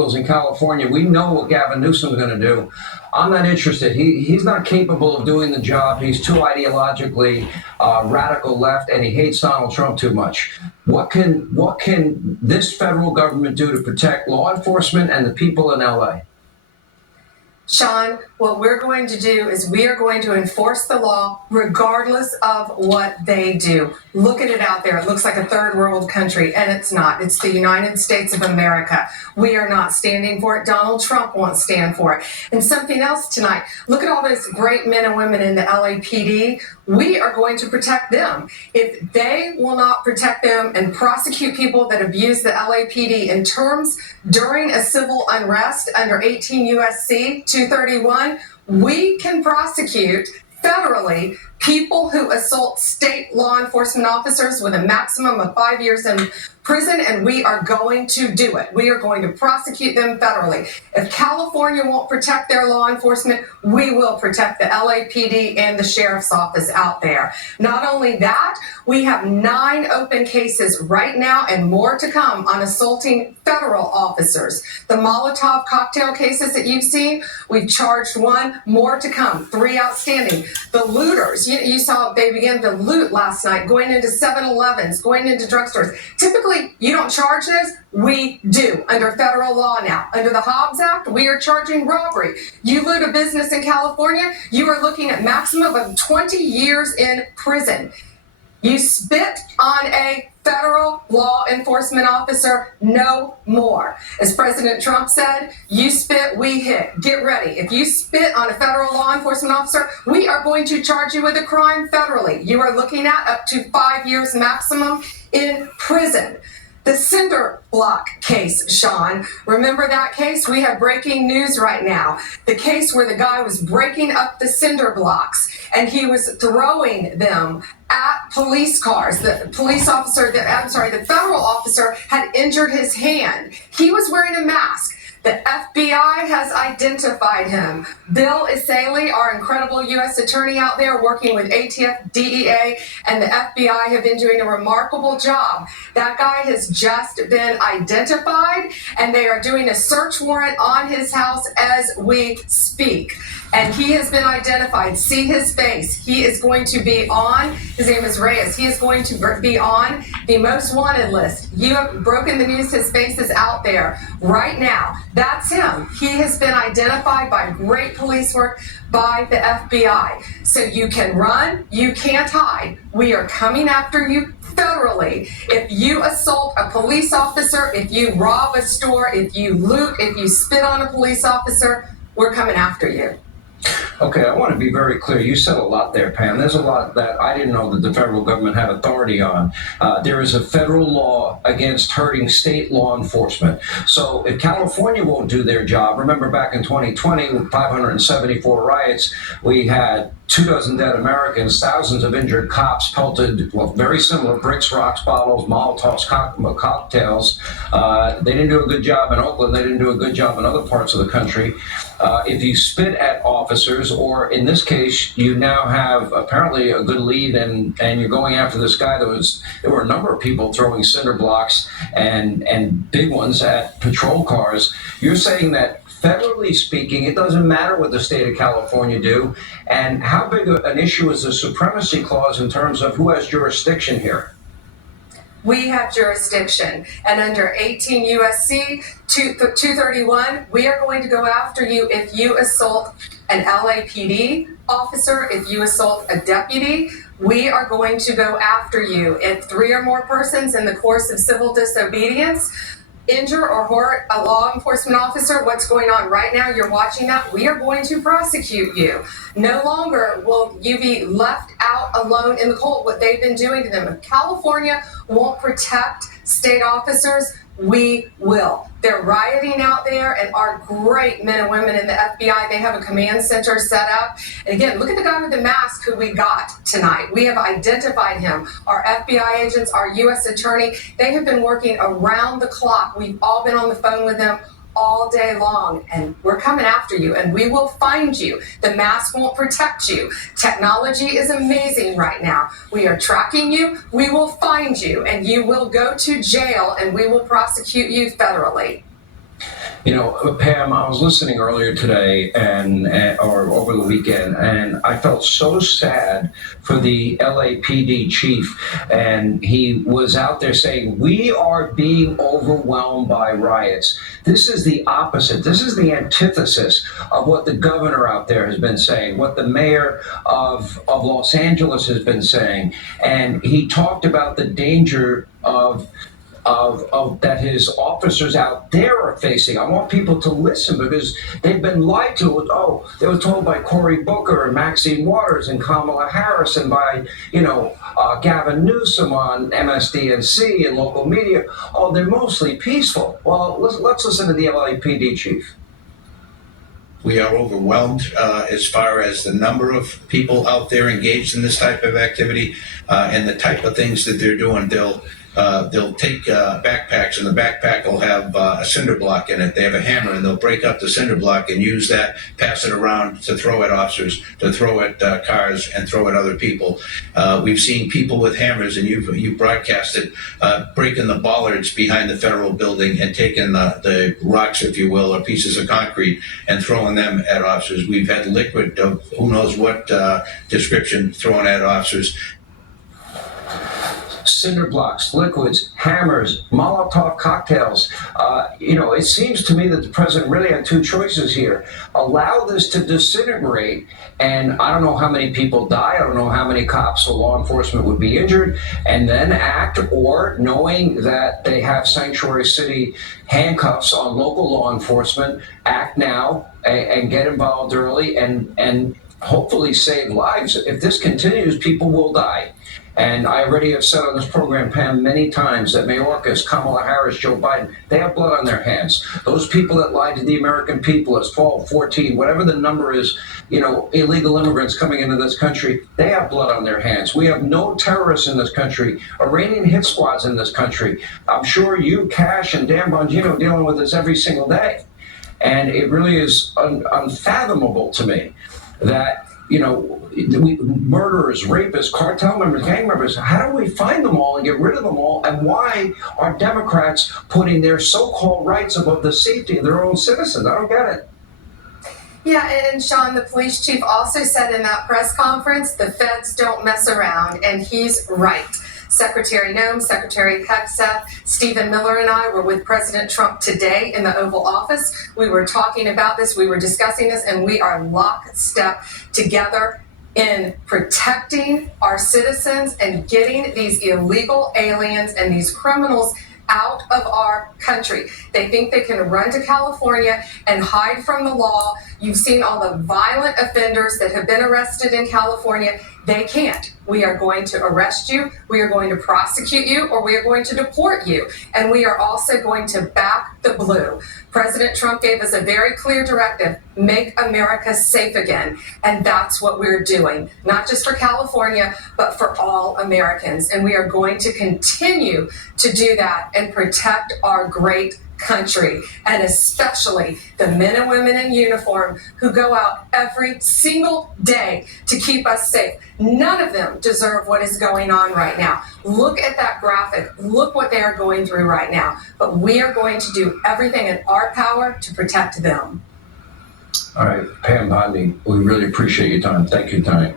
in California. We know what Gavin Newsom's going to do. I'm not interested. He's not capable of doing the job. He's too ideologically radical left, and he hates Donald Trump too much. What can this federal government do to protect law enforcement and the people in LA? Sean, what we're going to do is we are going to enforce the law regardless of what they do. Look at it out there. It looks like a third world country, and it's not. It's the United States of America. We are not standing for it. Donald Trump won't stand for it. And something else tonight, look at all those great men and women in the LAPD. We are going to protect them. If they will not protect them and prosecute people that abuse the LAPD in terms during a civil unrest under 18 U.S.C. 231, we can prosecute federally people who assault state law enforcement officers with a maximum of 5 years in prison, and we are going to do it. We are going to prosecute them federally. If California won't protect their law enforcement, we will protect the LAPD and the sheriff's office out there. Not only that, we have 9 open cases right now and more to come on assaulting federal officers. The Molotov cocktail cases that you've seen, we've charged 1, more to come, 3 outstanding. The looters, you saw they began to loot last night, going into 7-Elevens, going into drugstores. Typically, you don't charge those. We do under federal law now. Under the Hobbs Act, we are charging robbery. You loot a business in California, you are looking at maximum of 20 years in prison. You spit on a federal law enforcement officer, no more. As President Trump said, you spit, we hit. Get ready. If you spit on a federal law enforcement officer, we are going to charge you with a crime federally. You are looking at up to 5 years maximum in prison. The cinder block case, Sean. Remember that case? We have breaking news right now. The case where the guy was breaking up the cinder blocks and he was throwing them at police cars. The federal officer had injured his hand. He was wearing a mask. The FBI has identified him. Bill Isaly, our incredible U.S. attorney out there working with ATF, DEA, and the FBI have been doing a remarkable job. That guy has just been identified, and they are doing a search warrant on his house as we speak. And he has been identified. See his face. He is going to be on, his name is Reyes, he is going to be on the most wanted list. You have broken the news, his face is out there right now. That's him. He has been identified by great police work by the FBI. So you can run, you can't hide. We are coming after you federally. If you assault a police officer, if you rob a store, if you loot, if you spit on a police officer, we're coming after you. Okay, I want to be very clear. You said a lot there, Pam. There's a lot that I didn't know that the federal government had authority on. There is a federal law against hurting state law enforcement. So if California won't do their job, remember back in 2020 with 574 riots, we had 24 dead Americans, thousands of injured cops, pelted, well, very similar, bricks, rocks, bottles, Molotovs, cocktails. They didn't do a good job in Oakland. They didn't do a good job in other parts of the country. If you spit at officers, or in this case, you now have apparently a good lead and you're going after this guy. There were a number of people throwing cinder blocks and big ones at patrol cars. You're saying that federally speaking, it doesn't matter what the state of California do. And how big an issue is the supremacy clause in terms of who has jurisdiction here? We have jurisdiction, and under 18 U.S.C. 231, we are going to go after you if you assault an LAPD officer, if you assault a deputy. We are going to go after you. If 3 or more persons in the course of civil disobedience injure or hurt a law enforcement officer, what's going on right now, you're watching that, we are going to prosecute you. No longer will you be left out alone in the cold, what they've been doing to them. If California won't protect state officers, we will. They're rioting out there, and our great men and women in the FBI, they have a command center set up. And again, look at the guy with the mask who we got tonight. We have identified him. Our FBI agents, our U.S. attorney, they have been working around the clock. We've all been on the phone with them all day long, and we're coming after you, and we will find you. The mask won't protect you. Technology is amazing right now. We are tracking you, we will find you, and you will go to jail, and we will prosecute you federally. You know, Pam, I was listening earlier today or over the weekend, and I felt so sad for the LAPD chief. And he was out there saying, "We are being overwhelmed by riots." This is the opposite. This is the antithesis of what the governor out there has been saying, what the mayor of Los Angeles has been saying. And he talked about the danger of that his officers out there are facing. I want people to listen because they've been lied to. Oh, they were told by Cory Booker and Maxine Waters and Kamala Harris and by Gavin Newsom on MSDNC and local media. Oh, they're mostly peaceful. Well, let's listen to the LAPD chief. We are overwhelmed as far as the number of people out there engaged in this type of activity and the type of things that they're doing. They'll take backpacks, and the backpack will have a cinder block in it. They have a hammer, and they'll break up the cinder block and use that, pass it around to throw at officers, to throw at cars, and throw at other people. We've seen people with hammers, and you broadcasted breaking the bollards behind the federal building and taking the rocks, if you will, or pieces of concrete, and throwing them at officers. We've had liquid of who knows what description thrown at officers. Cinder blocks, liquids, hammers, Molotov cocktails. It seems to me that the president really had two choices here. Allow this to disintegrate, and I don't know how many people die. I don't know how many cops or law enforcement would be injured, and then act, or knowing that they have sanctuary city handcuffs on local law enforcement, act now and get involved early and hopefully save lives. If this continues, people will die. And I already have said on this program, Pam, many times that Mayorkas, Kamala Harris, Joe Biden, they have blood on their hands. Those people that lied to the American people as 12, 14, whatever the number is, illegal immigrants coming into this country, they have blood on their hands. We have no terrorists in this country, Iranian hit squads in this country. I'm sure you, Cash, and Dan Bongino dealing with this every single day. And it really is unfathomable to me that murderers, rapists, cartel members, gang members, how do we find them all and get rid of them all? And why are Democrats putting their so-called rights above the safety of their own citizens? I don't get it. Yeah, and Sean, the police chief also said in that press conference, the feds don't mess around, and he's right. Secretary Noem, Secretary Hegseth, Stephen Miller, and I were with President Trump today in the Oval Office. We were talking about this, we were discussing this, and we are lockstep together in protecting our citizens and getting these illegal aliens and these criminals out of our country. They think they can run to California and hide from the law. You've seen all the violent offenders that have been arrested in California. They can't. We are going to arrest you, we are going to prosecute you, or we are going to deport you. And we are also going to back the blue. President Trump gave us a very clear directive: make America safe again. And that's what we're doing, not just for California, but for all Americans. And we are going to continue to do that and protect our great country, and especially the men and women in uniform who go out every single day to keep us safe. None of them deserve what is going on right now. Look at that graphic. Look what they are going through right now. But we are going to do everything in our power to protect them. All right, Pam Bondi, we really appreciate your time. Thank you tonight.